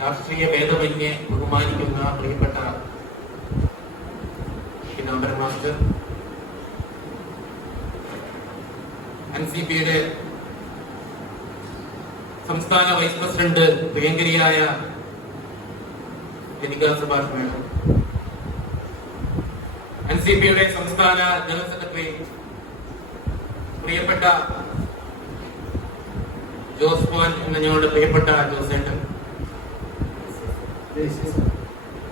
രാഷ്ട്രീയ ഭേദമന്യേ ബഹുമാനിക്കുന്ന പ്രിയപ്പെട്ട ചിദംബരം മാസ്റ്റർ, NCPയുടെ സംസ്ഥാന വൈസ് പ്രസിഡന്റ് പ്രിയങ്കരിയായ ലതിക സുഭാഷ് മേഡം, NCPയുടെ സംസ്ഥാന ജനറൽ സെക്രട്ടറി പ്രിയപ്പെട്ട ജോസ് മോൻ എന്ന ഞങ്ങളുടെ പ്രിയപ്പെട്ട ജോസേട്ടൻ,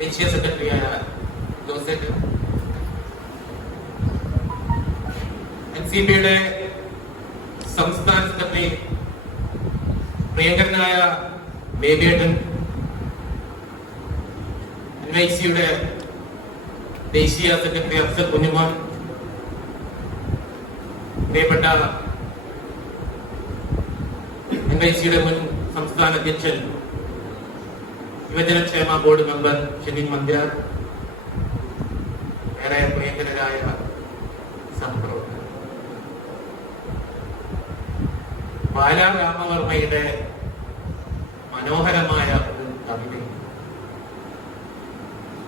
ദേശീയ സെക്രട്ടറിയായ ജോസേട്ടൻ, NCPയുടെ സംസ്ഥാന സെക്രട്ടറി പ്രിയങ്കരനായ ബേബിയേട്ടൻ, NYCയുടെ ദേശീയ സെക്രട്ടറി അഫ്സൽ കുഞ്ഞുമോൻ, പ്രിയപ്പെട്ട NYCയുടെ മുൻ സംസ്ഥാന അധ്യക്ഷൻ യുവജനക്ഷേമ ബോർഡ് മെമ്പർ ഷെനിൻ മന്ദിരാർ, ഏറെ പ്രിയങ്കരരായ സഹപ്രവർത്തകർ, ബാലരാമവർമ്മയുടെ മനോഹരമായ ഒരു കവിത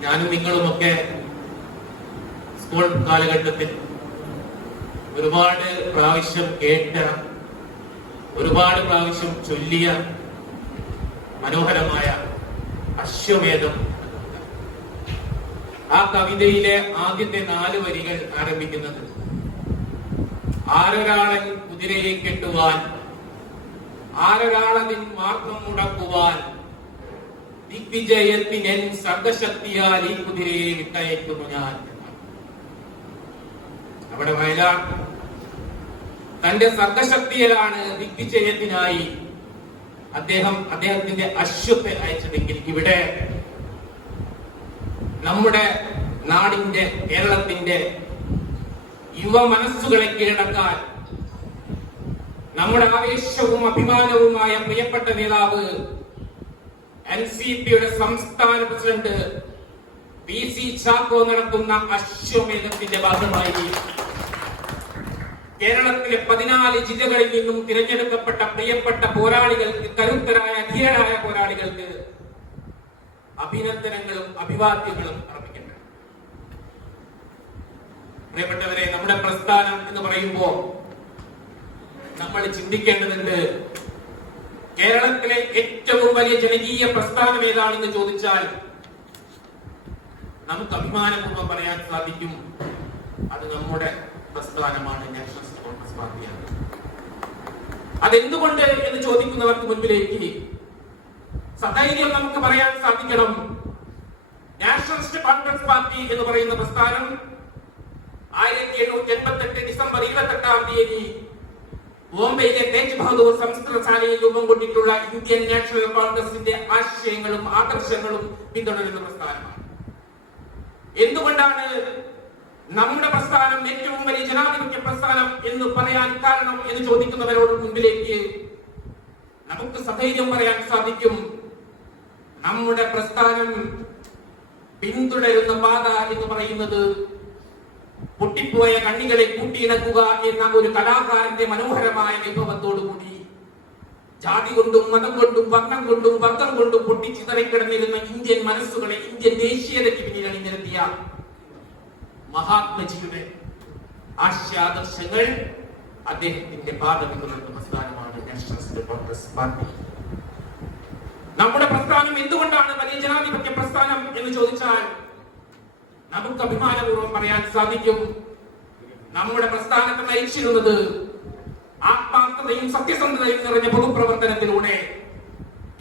ഞാനും നിങ്ങളുമൊക്കെ സ്കൂൾ കാലഘട്ടത്തിൽ ഒരുപാട് പ്രാവശ്യം കേട്ട, ഒരുപാട് പ്രാവശ്യം ചൊല്ലിയ മനോഹരമായ അശ്വമേധം. ആ കവിതയിലെ ആദ്യത്തെ 4 വരികൾ ആരംഭിക്കുന്നത് ആരൊരാളൻ കുതിരയെ കെട്ടുവാൻ, ആരൊരാളതിൻ മാർഗം മുടക്കുവാൻ, ദിഗ്വിജയത്തിനെൻ സർഗശക്തിയാൽ ഈ കുതിരയെ വിട്ടയക്കുന്നു ഞാൻ. അവിടെ വയലാർ തന്റെ സർഗശക്തിയിലാണ് ദിഗ്വിജയത്തിനായി അദ്ദേഹത്തിന്റെ അശ്വത്തെ അയച്ചതെങ്കിൽ, ഇവിടെ നമ്മുടെ നാടിന്റെ, കേരളത്തിന്റെ യുവ മനസ്സുകളെ കീഴടക്കാൻ നമ്മുടെ ആവേശവും അഭിമാനവുമായ പ്രിയപ്പെട്ട നേതാവ് NCPയുടെ സംസ്ഥാന പ്രസിഡന്റ് PC ചാക്കോ നടത്തുന്ന അശ്വമേധത്തിന്റെ ഭാഗമായി കേരളത്തിലെ 14 ജില്ലകളിൽ നിന്നും തിരഞ്ഞെടുക്കപ്പെട്ട പ്രിയപ്പെട്ട പോരാളികൾക്ക്, കരുത്തരായ ധീരരായ പോരാളികൾക്ക് അഭിനന്ദനങ്ങളും അഭിവാദ്യങ്ങളും അർപ്പിക്കട്ടെ. പ്രിയപ്പെട്ടവരെ, നമ്മുടെ പ്രസ്ഥാനം എന്ന് പറയുമ്പോൾ നമ്മൾ ചിന്തിക്കേണ്ടതുണ്ട്, കേരളത്തിലെ ഏറ്റവും വലിയ ജനകീയ പ്രസ്ഥാനം ഏതാണെന്ന് ചോദിച്ചാൽ നമുക്ക് അഭിമാനപൂർവ്വം പറയാൻ സാധിക്കും, അത് നമ്മുടെ പ്രസ്ഥാനമാണ്, നാഷണലിസ്റ്റ് കോൺഗ്രസ് പാർട്ടിയാണ്. അതെന്തുകൊണ്ട് എന്ന് ചോദിക്കുന്നവർക്ക് മുൻപിലേക്ക് സധൈര്യം നമുക്ക് പറയാൻ സാധിക്കണം, നാഷണലിസ്റ്റ് കോൺഗ്രസ് പാർട്ടി എന്ന് പറയുന്ന പ്രസ്ഥാനം 1788 ഡിസംബർ 28-ാം തീയതി ബോംബെയിലെ തേജ് ബഹദൂർ സംസ്കൃതശാലയിൽ രൂപം കൊണ്ടിട്ടുള്ള ഇന്ത്യൻ നാഷണൽ കോൺഗ്രസിന്റെ ആശയങ്ങളും ആദർശങ്ങളും പിന്തുടരുന്ന പ്രസ്ഥാനമാണ്. എന്തുകൊണ്ടാണ് നമ്മുടെ പ്രസ്ഥാനം ഏറ്റവും വലിയ ജനാധിപത്യ പ്രസ്ഥാനം എന്ന് പറയാൻ കാരണം എന്ന് ചോദിക്കുന്നവരോട് മുൻപിലേക്ക് നമുക്ക് സധൈര്യം പറയാൻ സാധിക്കും, നമ്മുടെ പ്രസ്ഥാനം പിന്തുടരുന്ന പാത എന്ന് പറയുന്നത് പൊട്ടിപ്പോയ കണ്ണികളെ കൂട്ടിയിണക്കുക എന്ന ഒരു കലാകാരന്റെ മനോഹരമായ വിഭവത്തോടുകൂടി ജാതി കൊണ്ടും മതം കൊണ്ടും വർണ്ണം കൊണ്ടും വർഗം കൊണ്ടും പൊട്ടിച്ചിതറിക്കിടന്നിരുന്ന ഇന്ത്യൻ മനസ്സുകളെ ഇന്ത്യൻ ദേശീയതയ്ക്ക് പിന്നിൽ അണിനിരത്തിയ മഹാത്മജിയുടെ ആശയാദർശങ്ങൾ അദ്ദേഹത്തിന്റെ പാദവികളുടെ പ്രസ്ഥാനമാണ് നാഷണലിസ്റ്റ് കോൺഗ്രസ് പാർട്ടി. നമ്മുടെ പ്രസ്ഥാനം എന്തുകൊണ്ടാണ് വലിയ ജനാധിപത്യ പ്രസ്ഥാനം എന്ന് ചോദിച്ചാൽ നമുക്ക് അഭിമാനപൂർവ്വം പറയാൻ സാധിക്കും, നമ്മുടെ പ്രസ്ഥാനത്തെ നയിച്ചിരുന്നത് ആത്മാർത്ഥതയും സത്യസന്ധതയും നിറഞ്ഞ പൊതുപ്രവർത്തനത്തിലൂടെ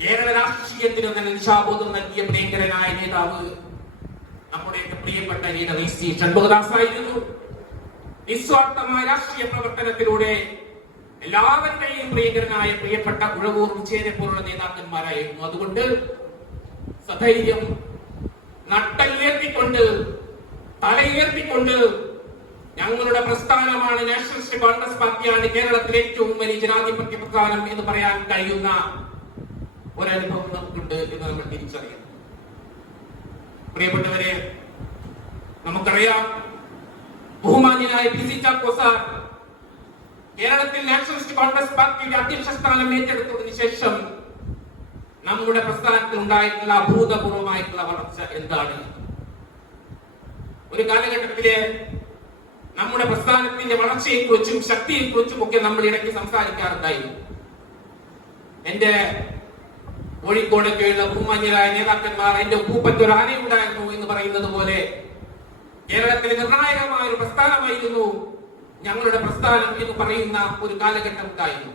കേരള രാഷ്ട്രീയത്തിന് തന്നെ ദിശാബോധം നൽകിയ പ്രിയങ്കരനായ നേതാവ് നമ്മുടെ പ്രിയപ്പെട്ട ലീഡർ C. ഷൺമുഖദാസ് ആയിരുന്നു. നിസ്വാർത്ഥമായ രാഷ്ട്രീയ പ്രവർത്തനത്തിലൂടെ എല്ലാവരുടെയും പ്രിയങ്കരനായ പ്രിയപ്പെട്ട ഉഴവൂർ വിജയനെ പോലുള്ള നേതാക്കന്മാരായിരുന്നു. അതുകൊണ്ട് സധൈര്യം നട്ടലുയർത്തിക്കൊണ്ട്, തലയുയർത്തിക്കൊണ്ട് ഞങ്ങളുടെ പ്രസ്ഥാനമാണ് നാഷണലിസ്റ്റ് കോൺഗ്രസ് പാർട്ടിയാണ് കേരളത്തിലെ ഏറ്റവും വലിയ ജനാധിപത്യ പ്രസ്ഥാനം എന്ന് പറയാൻ കഴിയുന്ന ഒരനുഭവം നമുക്കുണ്ട് എന്ന് നമ്മൾ തിരിച്ചറിയണം. പ്രിയപ്പെട്ടവരെ, നമുക്കറിയാം, ബഹുമാന്യനായ PC ചാക്കോ സാർ കേരളത്തിൽ നാഷണലിസ്റ്റ് കോൺഗ്രസ് പാർട്ടിയുടെ അധ്യക്ഷ സ്ഥാനം ഏറ്റെടുത്തതിനു ശേഷം നമ്മുടെ പ്രസ്ഥാനത്തിൽ ഉണ്ടായിട്ടുള്ള അഭൂതപൂർവമായിട്ടുള്ള വളർച്ച എന്താണ്? ഒരു കാലഘട്ടത്തിലെ നമ്മുടെ പ്രസ്ഥാനത്തിന്റെ വളർച്ചയെക്കുറിച്ചും ശക്തിയെക്കുറിച്ചും ഒക്കെ നമ്മൾ ഇടയ്ക്ക് സംസാരിക്കാറുണ്ടായിരുന്നു. എന്റെ കോഴിക്കോടൊക്കെയുള്ള ബഹുമാന്യരായ നേതാക്കന്മാർ എന്റെ ഉപ്പൂപ്പറ്റൊരു ആനയുണ്ടായിരുന്നു എന്ന് പറയുന്നത് പോലെ കേരളത്തിലെ നിർണായകമായ ഒരു പ്രസ്ഥാനമായിരുന്നു ഞങ്ങളുടെ പ്രസ്ഥാനം എന്ന് പറയുന്ന ഒരു കാലഘട്ടം ഉണ്ടായിരുന്നു.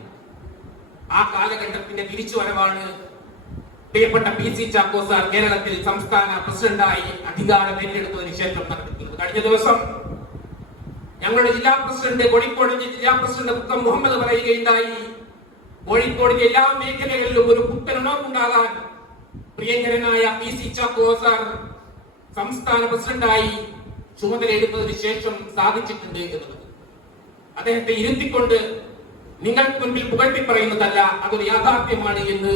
ആ കാലഘട്ടത്തിന്റെ തിരിച്ചുവരവാണ് പ്രിയപ്പെട്ട PC ചാക്കോ സാർ കേരളത്തിൽ സംസ്ഥാന പ്രസിഡന്റായി അധികാരം ഏറ്റെടുത്തതിന് ശേഷം നടത്തിയിട്ടുള്ളത്. കഴിഞ്ഞ ദിവസം ഞങ്ങളുടെ ജില്ലാ പ്രസിഡന്റ്, കോഴിക്കോടിന്റെ ജില്ലാ പ്രസിഡന്റ് മുക്കം മുഹമ്മദ് പറയുകയുണ്ടായി, കോഴിക്കോടിന്റെ എല്ലാ മേഖലകളിലും ഒരു പുത്തൻ ഉണർവുണ്ടാകാൻ പ്രിയങ്കരനായ PC ചാക്കോ സാർ സംസ്ഥാന പ്രസിഡന്റായി ചുമതലയെടുത്തതിന് ശേഷം സാധിച്ചിട്ടുണ്ട് എന്നുള്ളത്. അദ്ദേഹത്തെ ഇരുത്തിക്കൊണ്ട് നിങ്ങൾക്ക് മുൻപിൽ പുകഴ്ത്തി പറയുന്നതല്ല, അതൊരു യാഥാർത്ഥ്യമാണ് എന്ന്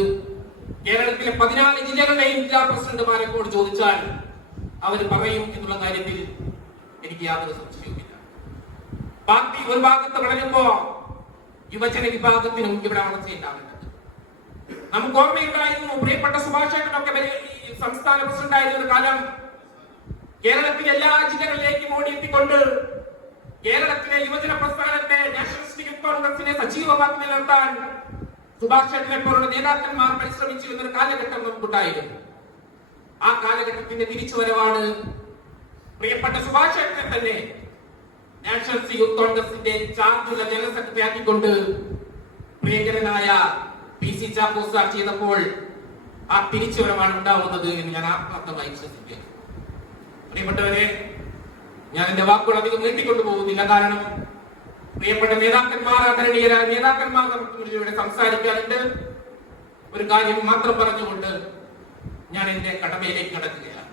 കേരളത്തിലെ 14 ജില്ലകളിലെയും ജില്ലാ പ്രസിഡന്റുമാരെക്കോട് ചോദിച്ചാൽ അവർ പറയും എന്നുള്ള കാര്യത്തിൽ എനിക്ക് യാതൊരു സംശയവുമില്ല. പാർട്ടി ഒരു ഭാഗത്ത് വളരുമ്പോ യുവജന വിഭാഗത്തിനും ഇവിടെ വളർച്ചയുണ്ടാവേണ്ടത്. നമുക്ക് ഓർമ്മയുണ്ടായിരുന്നു, പ്രിയപ്പെട്ട സുഭാഷ് ചേട്ടനൊക്കെ സംസ്ഥാന പ്രസിഡന്റ് ആയിരുന്ന ഒരു കാലം കേരളത്തിലെ എല്ലാ ജില്ലകളിലേക്കും ഓടിയെത്തിക്കൊണ്ട് കേരളത്തിലെ യുവജന പ്രസ്ഥാനത്തെ നാഷണലിസ്റ്റ് യൂത്ത് കോൺഗ്രസിനെ സജീവമാക്കി നിലനിർത്താൻ സുഭാഷ് ചേട്ടനെ പോലുള്ള നേതാക്കന്മാർ പരിശ്രമിച്ചു എന്നൊരു കാലഘട്ടം നമുക്കുണ്ടായിരുന്നു. ആ കാലഘട്ടത്തിന്റെ തിരിച്ചുവരവാണ് പ്രിയപ്പെട്ട സുഭാഷ് ചേട്ടനെ തന്നെ നാഷണലിസ്റ്റ് യൂത്ത് കോൺഗ്രസിന്റെ ചാർജുള്ള ജനറൽ സെക്രട്ടറി ആക്കിക്കൊണ്ട് പ്രിയങ്കരനായ PC ചാക്കോ സാർ ചെയ്തപ്പോൾ ആ തിരിച്ചുവരവാണ് ഉണ്ടാവുന്നത് എന്ന് ഞാൻ ആത്മാർത്ഥമായി വിശ്വസിക്കുന്നു. പ്രിയപ്പെട്ടവരെ, ഞാൻ എന്റെ വാക്കുകൾ അധികം നീട്ടിക്കൊണ്ടു പോകുന്നില്ല. കാരണം പ്രിയപ്പെട്ട നേതാക്കന്മാർ, ആദരണീയരായ നേതാക്കന്മാർ നമുക്ക് ഇവിടെ സംസാരിക്കാറുണ്ട്. ഒരു കാര്യം മാത്രം പറഞ്ഞുകൊണ്ട് ഞാൻ എന്റെ കടമയിലേക്ക് കടക്കുകയാണ്.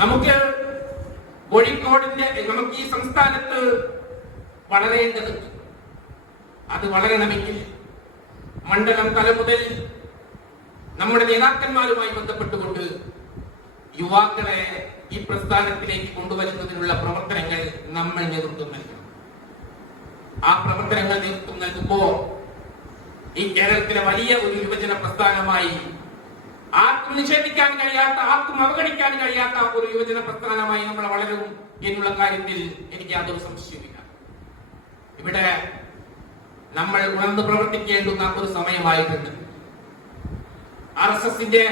നമുക്ക് ഈ സംസ്ഥാനത്ത് വളരേണ്ടതുണ്ട്. അത് വളരണമെങ്കിൽ മണ്ഡലം തലം മുതൽ നമ്മുടെ നേതാക്കന്മാരുമായി ബന്ധപ്പെട്ടുകൊണ്ട് യുവാക്കളെ ഈ പ്രസ്ഥാനത്തിലേക്ക് കൊണ്ടുവരുന്നതിനുള്ള പ്രവർത്തനങ്ങൾ നമ്മൾ നേതൃത്വം നൽകണം. ആ പ്രവർത്തനങ്ങൾ നേതൃത്വം നൽകുമ്പോ ഈ കേരളത്തിലെ വലിയ ഒരു യുവജന പ്രസ്ഥാനമായി, ആർക്കും നിഷേധിക്കാൻ കഴിയാത്ത, ആർക്കും അവഗണിക്കാൻ കഴിയാത്ത ഒരു യുവജന പ്രസ്ഥാനമായി നമ്മൾ വളരും എന്നുള്ള കാര്യത്തിൽ എനിക്ക് യാതൊരു സംശയമില്ല. ഇവിടെ നമ്മൾ ഉണർന്ന് പ്രവർത്തിക്കേണ്ടുന്ന ഒരു സമയമായിട്ടുണ്ട്. RSSന്റെ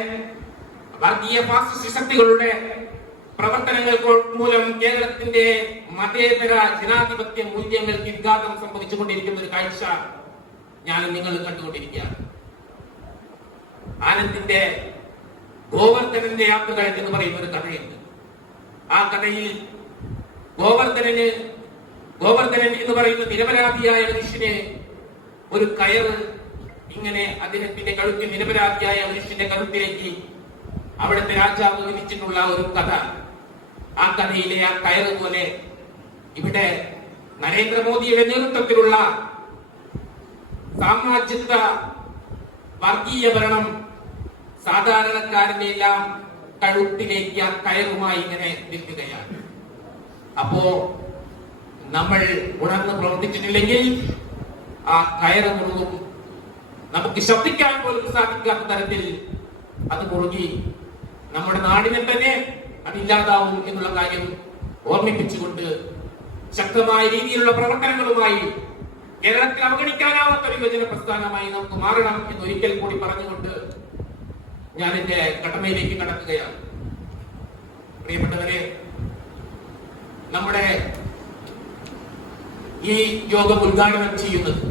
വർഗീയ ഫാസിസ്റ്റ് ശക്തികളുടെ പ്രവർത്തനങ്ങൾ മൂലം കേരളത്തിന്റെ മതേതര ജനാധിപത്യ മൂല്യങ്ങൾക്ക് വിഘാതം സംഭവിച്ചുകൊണ്ടിരിക്കുന്ന ഒരു കാഴ്ച ഞാനും നിങ്ങൾ കണ്ടുകൊണ്ടിരിക്കുകയാണ്. ആനന്ദിന്റെ ഗോവർദ്ധനന്റെ യാത്രകൾ എന്ന് പറയുന്ന ഒരു കഥയുണ്ട്. ആ കഥയിൽ ഗോവർദ്ധനൻ എന്ന് പറയുന്ന നിരപരാധിയായ മനുഷ്യന് ഒരു കയറ് ഇങ്ങനെ അദ്ദേഹത്തിന്റെ കഴുത്തിൽ, നിരപരാധിയായ മനുഷ്യന്റെ കഴുത്തിലേക്ക് അവിടുത്തെ രാജാവ് വിധിച്ചിട്ടുള്ള ഒരു കഥ. ആ കഥയിലെ ആ കയറ് പോലെ ഇവിടെ നരേന്ദ്രമോദിയുടെ നേതൃത്വത്തിലുള്ള സാമ്രാജ്യത്വ വർഗീയ ഭരണം സാധാരണക്കാരനെ എല്ലാം കഴുത്തിലേക്ക് ആ കയറുമായി ഇങ്ങനെ നിൽക്കുകയാണ്. അപ്പോ നമ്മൾ ഉണർന്ന് പ്രവർത്തിച്ചിട്ടില്ലെങ്കിൽ ആ കയറ് മുഴുവൻ നമുക്ക് ശബ്ദിക്കാൻ പോലും സാധിക്കാത്ത തരത്തിൽ അത് മുറുകി നമ്മുടെ നാടിനെ തന്നെ അതില്ലാതാവും എന്നുള്ള കാര്യം ഓർമ്മിപ്പിച്ചുകൊണ്ട് ശക്തമായ രീതിയിലുള്ള പ്രവർത്തനങ്ങളുമായി കേരളത്തിൽ അവഗണിക്കാനാവാത്ത ഒരു യുവജന പ്രസ്ഥാനമായി നമുക്ക് മാറണം എന്ന് ഒരിക്കൽ കൂടി പറഞ്ഞുകൊണ്ട് ഞാൻ എന്റെ കടമയിലേക്ക് കടക്കുകയാണ്. പ്രിയപ്പെട്ടവരെ, നമ്മുടെ ഈ യോഗം ഉദ്ഘാടനം ചെയ്യുന്നത്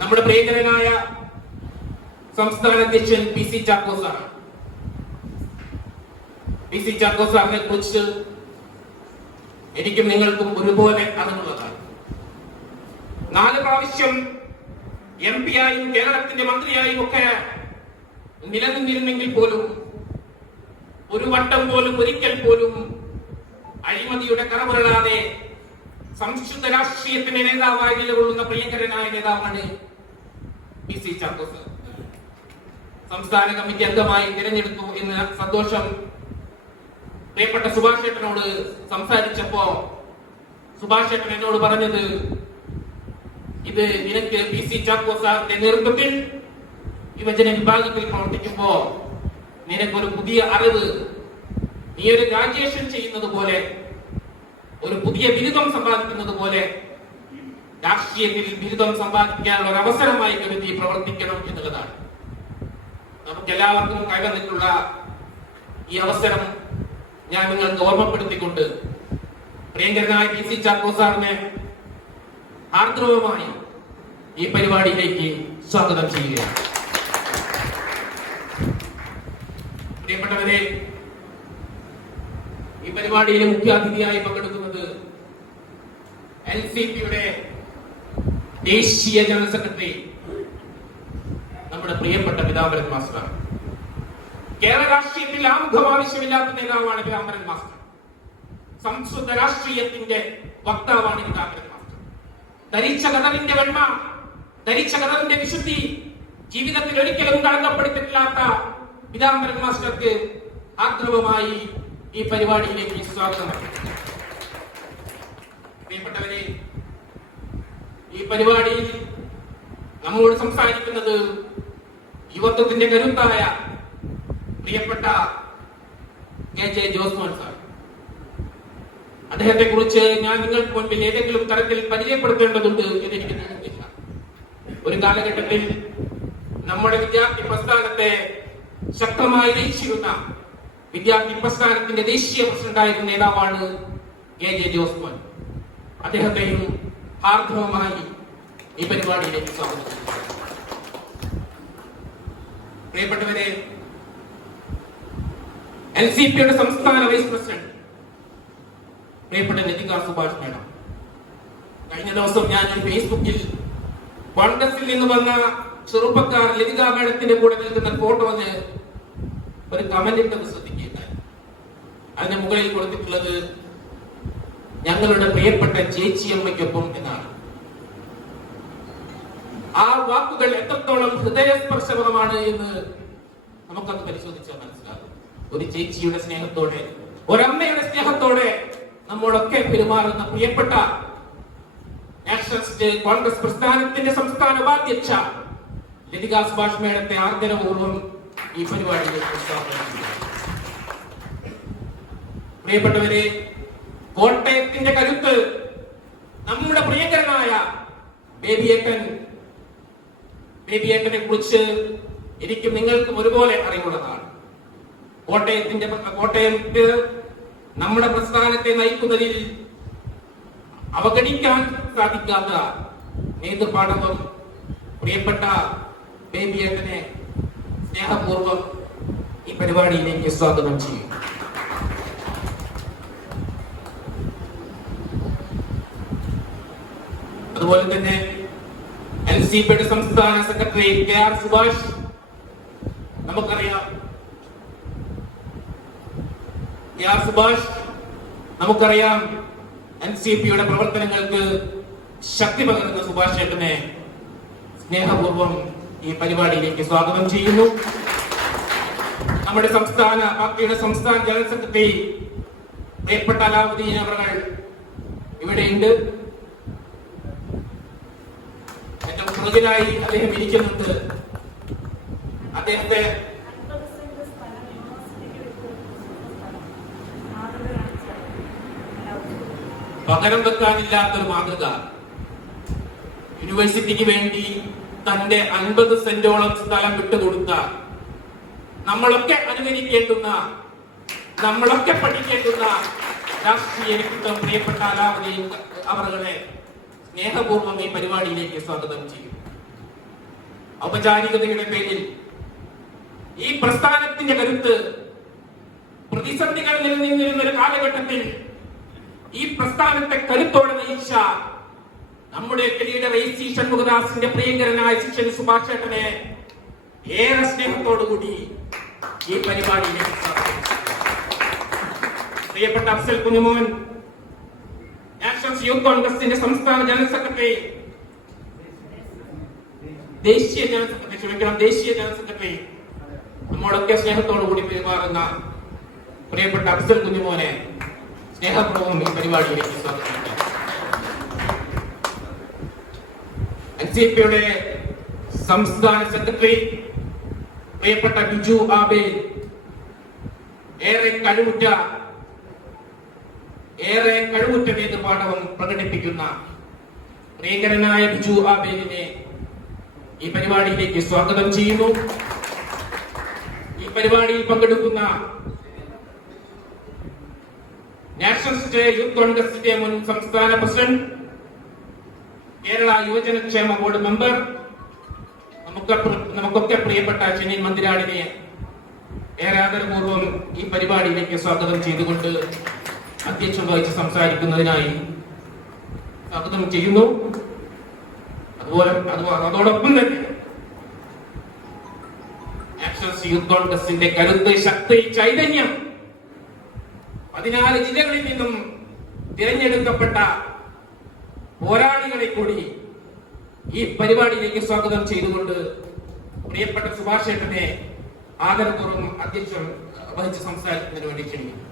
നമ്മുടെ പ്രിയങ്കരനായ സംസ്ഥാന അധ്യക്ഷൻ PC ചാക്കോ സാറാണ്. PC ചാക്കോ സാറിനെ കുറിച്ച് എനിക്കും നിങ്ങൾക്കും ഒരുപോലെ അറിവുള്ളതാണ്. 4 പ്രാവശ്യം MP ആയും കേരളത്തിന്റെ മന്ത്രിയായും ഒക്കെ നിലനിന്നിരുന്നെങ്കിൽ പോലും ഒരു വട്ടം പോലും, ഒരിക്കൽ പോലും അഴിമതിയുടെ കറപുരളാതെ സംശുദ്ധ രാഷ്ട്രീയത്തിന്റെ നേതാവായി നിലകൊള്ളുന്ന പ്രിയങ്കരനായ നേതാവാണ് PC ചാക്കോ സാർ. സംസ്ഥാന കമ്മിറ്റി അംഗമായി തിരഞ്ഞെടുത്തു എന്ന സന്തോഷം പ്രിയപ്പെട്ട സുഭാഷ് ചേട്ടനോട് സംസാരിച്ചപ്പോ സുഭാഷ് ചേട്ടൻ എന്നോട് പറഞ്ഞത്, ഇത് നിനക്ക് PC ചാക്കോ സാറിന്റെ നേതൃത്വത്തിൽ യുവജന വിഭാഗത്തിൽ പ്രവർത്തിക്കുമ്പോ നിനക്കൊരു പുതിയ അറിവ്, നീ ഒരു ഗ്രാജുവേഷൻ ചെയ്യുന്നത് പോലെ, ഒരു പുതിയ ബിരുദം സമ്പാദിക്കുന്നത് പോലെ രാഷ്ട്രീയത്തിൽ ബിരുദം സമ്പാദിക്കാനുള്ള ഒരു അവസരമായി കരുതി പ്രവർത്തിക്കണം എന്നുള്ളതാണ്. നമുക്ക് എല്ലാവർക്കും കൈവന്നിട്ടുള്ള ഈ അവസരം ഞാൻ നിങ്ങൾക്ക് ഓർമ്മപ്പെടുത്തിക്കൊണ്ട് പ്രിയങ്കരനായ പി സി ചാക്കോ സാറിനെ ആർദ്രവുമായി ഈ പരിപാടിയിലേക്ക് സ്വാഗതം ചെയ്യുകയാണ്. പ്രിയപ്പെട്ടവരെ, ഈ പരിപാടിയിലെ മുഖ്യാതിഥിയായി പങ്കെടുക്കുന്നത് LCPയുടെ ദേശീയ ജനറൽ സെക്രട്ടറി നമ്മുടെ പ്രിയപ്പെട്ട പിതാംബരൻ മാസ്റ്ററാണ്. കേരള രാഷ്ട്രീയത്തിൽ ആമുഖം ആവശ്യമില്ലാത്ത നേതാവാണ് പിതാംബരൻ മാസ്റ്റർ. സംസ്കൃത രാഷ്ട്രീയത്തിന്റെ വക്താവാണ് പിതാംബരൻ മാസ്റ്റർ. ധരിച്ച കഥവിന്റെ വെണ്മ, ധരിച്ച കഥവിന്റെ വിശുദ്ധി ജീവിതത്തിൽ ഒരിക്കലും കളങ്കപ്പെടുത്തിയിട്ടില്ലാത്ത പിതാംബരൻ മാസ്റ്റർക്ക് ആർദ്രവമായി ഈ പരിപാടിയിലേക്ക് സ്വാഗതം. പ്രിയപ്പെട്ടവരെ, ഈ പരിപാടിയിൽ നമ്മോട് സംസാരിക്കുന്നത് യുവത്വത്തിന്റെ കരുത്തായ പ്രിയപ്പെട്ട KJ ജോസ്മോൻ സാർ. അദ്ദേഹത്തെ കുറിച്ച് ഞാൻ നിങ്ങൾക്ക് മുൻപിൽ ഏതെങ്കിലും തരത്തിൽ പരിചയപ്പെടുത്തേണ്ടതുണ്ട് എന്നെനിക്ക് തോന്നുന്നില്ല. ഒരു കാലഘട്ടത്തിൽ നമ്മുടെ വിദ്യാർത്ഥി പ്രസ്ഥാനത്തെ ശക്തമായി നയിച്ചിരുന്ന വിദ്യാർത്ഥി പ്രസ്ഥാനത്തിന്റെ ദേശീയ പ്രസിഡന്റായിരുന്ന നേതാവാണ് KJ ജോസ്മോൻ. അദ്ദേഹത്തെയും ഹാർദവമായി ഈ പരിപാടിയിലേക്ക് സ്വാഗതം. പ്രിയപ്പെട്ടവരെ, LCPയുടെ സംസ്ഥാന വൈസ് പ്രസിഡന്റ് പ്രിയപ്പെട്ട ലതിക സുഭാഷ് മേഡം. കഴിഞ്ഞ ദിവസം ഞാൻ ഫേസ്ബുക്കിൽ കോൺഗ്രസിൽ നിന്ന് വന്ന ചെറുപ്പക്കാർ ലതിക മേഡത്തിന്റെ കൂടെ നിൽക്കുന്ന ഫോട്ടോ ഒരു കമന്റ് ഇട്ടത് ശ്രദ്ധിക്കുകയുണ്ടായി. അതിന് മുകളിൽ കൊടുത്തിട്ടുള്ളത് ഞങ്ങളുടെ പ്രിയപ്പെട്ട ചേച്ചിയമ്മയ്ക്കൊപ്പം എന്നാണ്. ആ വാക്കുകൾ എത്രത്തോളം ഹൃദയസ്പർശകമാണ് എന്ന് നമുക്കത് പരിശോധിച്ചാൽ മനസ്സിലാകും. ഒരു ചേച്ചിയുടെ സ്നേഹത്തോടെ, ഒരമ്മയുടെ സ്നേഹത്തോടെ നമ്മളൊക്കെ പെരുമാറുന്ന പ്രിയപ്പെട്ട നാഷണലിസ്റ്റ് കോൺഗ്രസ് പ്രസ്ഥാനത്തിന്റെ സംസ്ഥാന ഉപാധ്യക്ഷ ലതിക സുഭാഷ് മേഡത്തെ ആദരപൂർവ്വം ഈ പരിപാടിയിലേക്ക് സ്വാഗതം ചെയ്യുന്നു. പ്രിയപ്പെട്ടവരെ, കോട്ടയത്തിന്റെ കരുത്ത് നമ്മുടെ പ്രിയങ്കരനായ ബേബിയേട്ടനെ കുറിച്ച് എനിക്കും നിങ്ങൾക്കും ഒരുപോലെ അറിവുള്ളതാണ്. കോട്ടയത്ത് നമ്മുടെ പ്രസ്ഥാനത്തെ നയിക്കുന്നതിൽ അവഗണിക്കാൻ സാധിക്കാത്ത നേതൃപാടവം പ്രിയപ്പെട്ട ബേബിയേട്ടനെ സ്നേഹപൂർവ്വം ഈ പരിപാടിയിലേക്ക് സ്വാഗതം ചെയ്യും. അതുപോലെ തന്നെ LCPയുടെ സംസ്ഥാന സെക്രട്ടറി KR സുഭാഷ്. നമുക്കറിയാം LCPയുടെ പ്രവർത്തനങ്ങൾക്ക് ശക്തി പകരുന്ന സുഭാഷ് ചേട്ടനെ സ്നേഹപൂർവ്വം ഈ പരിപാടിയിലേക്ക് സ്വാഗതം ചെയ്യുന്നു. നമ്മുടെ പാർട്ടിയുടെ സംസ്ഥാന ജനറൽ സെക്രട്ടറി പ്രിയപ്പെട്ട അലാവുദ്ദീൻ അവർ ഇവിടെയുണ്ട്. ഏറ്റവും പുറകിലായി അദ്ദേഹം ഇരിക്കുന്നുണ്ട്. അദ്ദേഹത്തെ പകരം വെക്കാനില്ലാത്തൊരു മാതൃക. യൂണിവേഴ്സിറ്റിക്ക് വേണ്ടി തന്റെ 50 സെന്റോളം സ്ഥലം വിട്ടുകൊടുത്ത, നമ്മളൊക്കെ അനുകരിക്കേണ്ടുന്ന, നമ്മളൊക്കെ പഠിക്കേണ്ടുന്ന രാഷ്ട്രീയ വ്യക്തിത്വം പ്രിയപ്പെട്ട അലാവുദ്ദീൻ അവരുടെ സ്നേഹപൂർവ്വം ഈ പരിപാടിയിലേക്ക് സ്വാഗതം ചെയ്യും. ഔപചാരികതയുടെ പേരിൽ ഈ പ്രസ്ഥാനത്തിന്റെ കരുത്ത് പ്രതിസന്ധികൾ നിലനിന്നിരുന്ന ഒരു കാലഘട്ടത്തിൽ ഈ പ്രസ്ഥാനത്തെ കരുത്തോടെ നയിച്ച നമ്മുടെ ലീഡർ AC ഷൺമുഖദാസിന്റെ പ്രിയങ്കരനായ ശിഷ്യൻ സുഭാഷ് ചേട്ടനെ ഏറെ സ്നേഹത്തോടുകൂടി ഈ പരിപാടിയിലേക്ക് സ്വാഗതം. പ്രിയപ്പെട്ട അഫ്സൽ കുഞ്ഞുമോൻ, നാഷണൽ യൂത്ത് കോൺഗ്രസിന്റെ സംസ്ഥാന ജനറൽ സെക്രട്ടറി, ദേശീയ ജനറൽ സെക്രട്ടറി, നമ്മളൊക്കെ സ്നേഹത്തോടുകൂടി പെരുമാറുന്ന പ്രിയപ്പെട്ട അഫ്സൽ കുഞ്ഞുമോനെ സ്നേഹപൂർവ്വം ഈ പരിപാടിയിലേക്ക് സ്വാഗതം. LCPയുടെ സംസ്ഥാന സെക്രട്ടറി പ്രിയപ്പെട്ട ബിജു ആബേൽ ഏറെ കഴിവുറ്റ നേതൃപാഠവും പ്രകടിപ്പിക്കുന്ന പ്രിയങ്കരനായ ബിജു ആബേലിനെ ഈ പരിപാടിയിലേക്ക് സ്വാഗതം ചെയ്യുന്നു. ഈ പരിപാടിയിൽ പങ്കെടുക്കുന്ന നാഷണലിസ്റ്റ് യൂത്ത് കോൺഗ്രസിന്റെ മുൻ സംസ്ഥാന പ്രസിഡന്റ്, കേരള യുവജനക്ഷേമ ബോർഡ് മെമ്പർ, നമുക്കൊക്കെ പ്രിയപ്പെട്ട ചെന്നൈ മന്ദിരാടിനെ ഏറെ ആദരപൂർവ്വം ഈ പരിപാടിയിലേക്ക് സ്വാഗതം ചെയ്തുകൊണ്ട് അധ്യക്ഷം വഹിച്ച് സംസാരിക്കുന്നതിനായി സ്വാഗതം ചെയ്യുന്നു. അതോടൊപ്പം തന്നെ നാഷണലിസ്റ്റ് യൂത്ത് കോൺഗ്രസിന്റെ കരുത്ത്, ശക്തി, ചൈതന്യം 14 ജില്ലകളിൽ നിന്നും തിരഞ്ഞെടുക്കപ്പെട്ട പോരാളികളെ കൂടി ഈ പരിപാടിയിലേക്ക് സ്വാഗതം ചെയ്തുകൊണ്ട് പ്രിയപ്പെട്ട സുഭാഷ് ഏട്ടനെ ആദരപൂർവ്വം അധ്യക്ഷം വഹിച്ച് സംസാരിക്കുന്നതിന് വേണ്ടി ക്ഷണിക്കുന്നു.